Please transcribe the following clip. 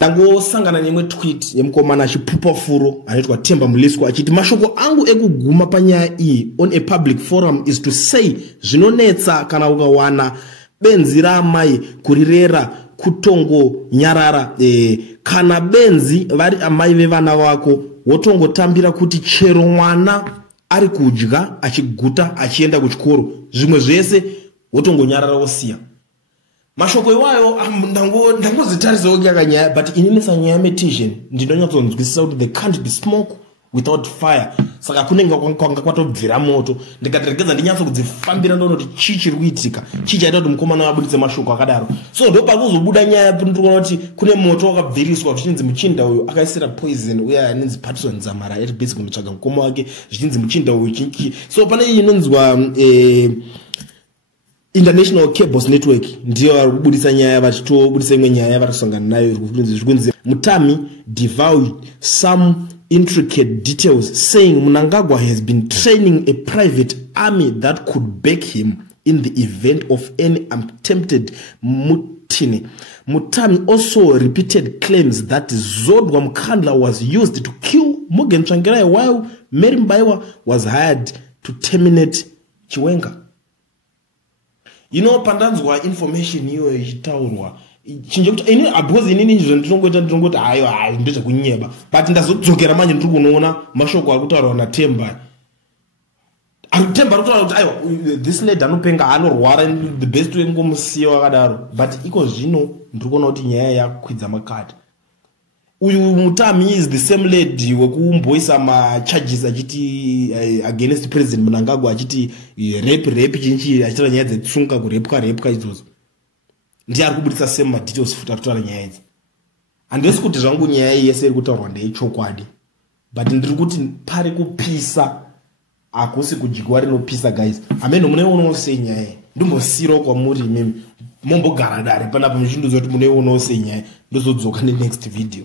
Ndangosangana nemwe tweet yemukomana achipupa furo anoitwa Temba Mliswa achiti mashoko angu ekuguma panyaya iyi on a public forum is to say zvinonetsa kana ukawana benzi ramai kurirera kutongo nyarara kana benzi vari amai vevana vako wotongotambira kuti chero mwana ari kudya achiguta achienda kuchikoro zvimwe zvese wotongonyarara wosiya. Mashoko iwayo ndangozitarisawo yakanyaya but inini sanyaya metizhen ndinonyatsonzwisisa kuti there can't be smoke without fire. Saka kunenge kwanga kwatobvira moto ndikateregedza ndinyatso kudzifambira ndono kuti chii chiri kuitika chii chaita kuti mukomana wabuditse mashoko akadaro. So ndo pakuzobuda nyaya ndikuona kuti kune moto wakabviriswa zvichinzi muchinda uyu akaisira poison uya anonzi Patson Zamara ari basic kunotsvaga mukoma wake zvichinzi muchinda uyu chinki. So pane inonzwa International Cables Network ndiyo ari kubudisa nyaya vachitobudisa imwe nyaya vari kusangana nayo zvikunzi Mutami divulged some intricate details saying Mnangagwa has been training a private army that could back him in the event of any attempted mutiny. Mutami also repeated claims that Zodwa Mkandla was used to kill Mugen Tsvangirai while Mary Mbaiwa was hired to terminate Chiwenga. You know, pandanzwa information iyo ichitaurwa chinjekuti ini because inini ndinongoita hayo ndezvekunyeba but ndazodzokera manje ndiri kunoona mashoko akutaurwa naTemba. Temba rutaura kuti aiwa this lady anopenga anorwara the best way ngomusiya wakadaro but iko zvino ndiri kuona kuti nyaya yakwidza makati. Uyu Mutami is the same lady wekumboisa ma charges achiti against President Mnangagwa achiti rape chinchi achitira nyaya dzetsunga kurepwa idzodzo. Ndiye ari kubudisa same ma details futa kutaura nyaya idzi. Handisi kuti zvangu nyaya yese iri kutaurwa ndeyechokwadi but ndiri kuti pari kupisa akusi kujigwa rinopisa guys. Ameno munoiona sei nyaya ndimbosiro kwamuri mimi mombogara dare panapa muchindoziva kuti munoiona sei nyaya ndozodzoka next video.